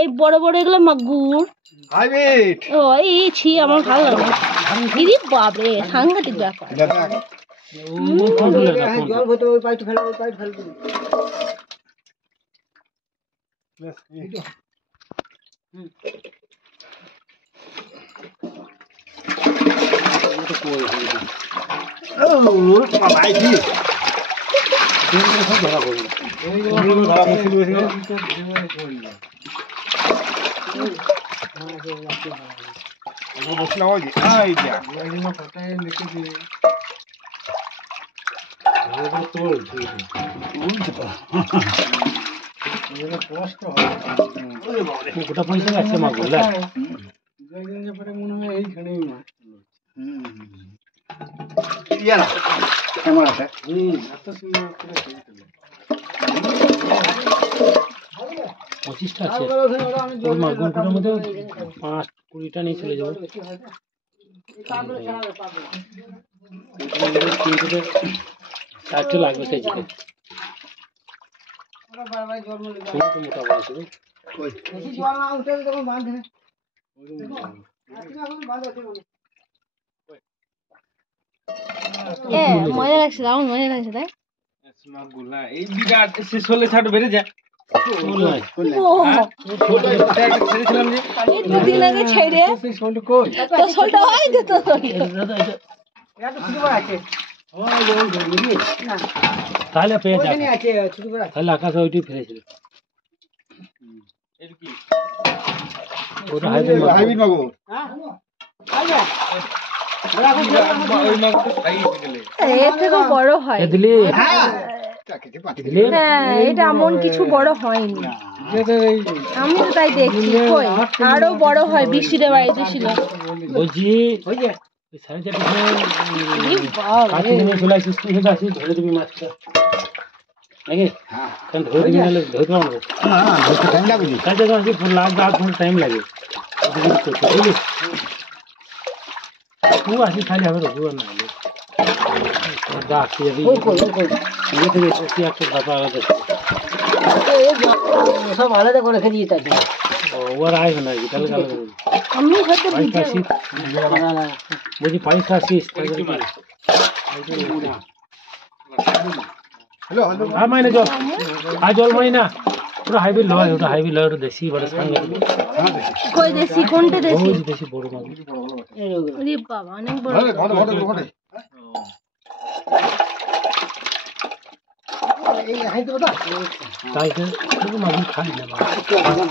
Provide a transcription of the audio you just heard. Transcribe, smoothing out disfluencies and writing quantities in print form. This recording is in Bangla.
এই বড় বড় এগুলো মাগুর ছি আমার ভালো লাগে দিদি বাপরে সাংঘাতিক ব্যাপার জল ভরতে ওই পাইট ফেলে গোটা পয়সা আছে মাগুর মনে হয় এইখানেই কেমন আছে এত সুন্দর করে 25টা আছে মাগুরটার মধ্যে 5-20টা নিয়ে চলে যাবো চারটে লাগবে সেই জিনিস মোটা বড় আছে মজা লাগছে দারুণ মজা লাগছে তাই এই বিরাট শেষ হলে ছাড় বেড়ে যায় দুদিন আগে ছেড়ে তাহলে পেয়ে যাবে তাহলে আকাশে ওইটি ফেলেছিল ওটা হাইব্রিড মাগুর এর থেকেও বড় হয় এটা এমন কিছু বড় হয়নি আমি তো তাই দেখছি আরো বড় হয় বৃষ্টিতে বাড়িতে ছিল বলছি ধরে দিবি মাছটা নাকি ধরে দিবি নাহলে ধরতে পারবো টাইম লাগে বুঝলি তুই আসি খালি হবে রঘু আর না হলে আসতে যাবি একটা ব্যাপার সব আলাদা করে রেখে দিয়ে থাকি ওর আসবে না তাহলে আমি হয়তো বলছি পয়সা আসিস হ্যাঁ মাইনে জল আর জল মাই না ওটা হাইব্রিড লয় ওটা হাইব্রিড লয় ওটা দেশি বড় সঙ্গে কই দেশি কোনটা দেশি দেশি বড় মাছ আরে বাবা অনেক বড় তাই তো মাছ খাই না